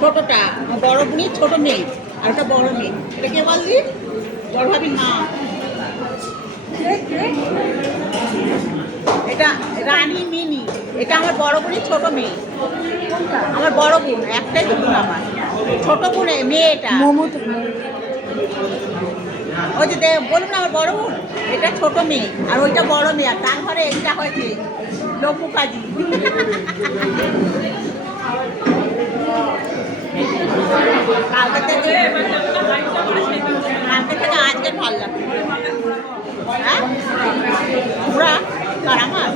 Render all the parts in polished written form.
ছোটটা বড় বুড়ি ছোট মেয়ে আর ওটা বড় মেয়ে। এটা কে বললি? বড় ভাবির মা। এটা রানী মিনি। এটা আমার বড় বোনের ছোট মেয়ে। আমার বড় বোন একটাই তো বোন আমার। ছোট বোনে মেয়ে এটা। ওই যে বলুন না আমার বড় বোন, এটা ছোট মেয়ে আর ওইটা বড় মেয়ে। আর তার ঘরে এটা হয়েছে লঘু কাজী। কালকে থেকে আজকে ভালো লাগছে। হ্যাঁ ওরা কার আমার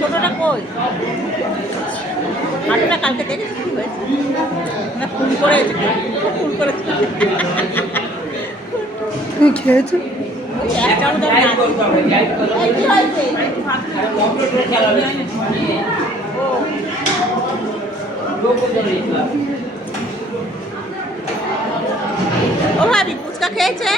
ছোটটা কই? হাঁটুটা কালকে দেখেছি কি হয়েছে না ফুল করে ফুল করে তুমি খেয়েছো? ও ভাবি ফুচকা খেয়েছে?